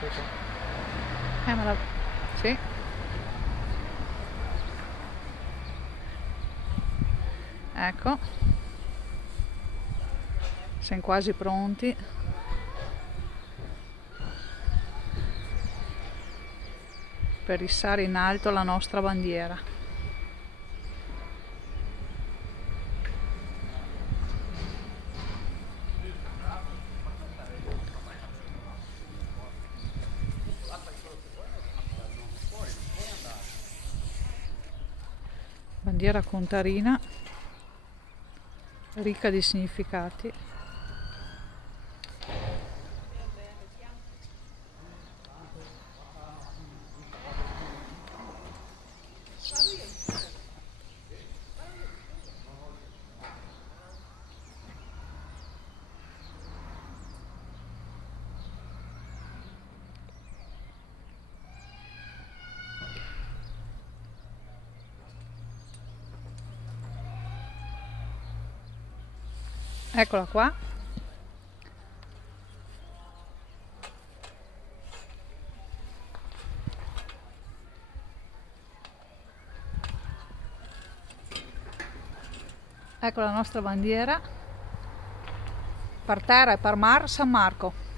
Ma la... Sì. Ecco. Siamo quasi pronti. Per issare in alto la nostra bandiera. Bandiera contarina, ricca di significati. Eccola qua. Ecco la nostra bandiera. Per terra e per mar San Marco.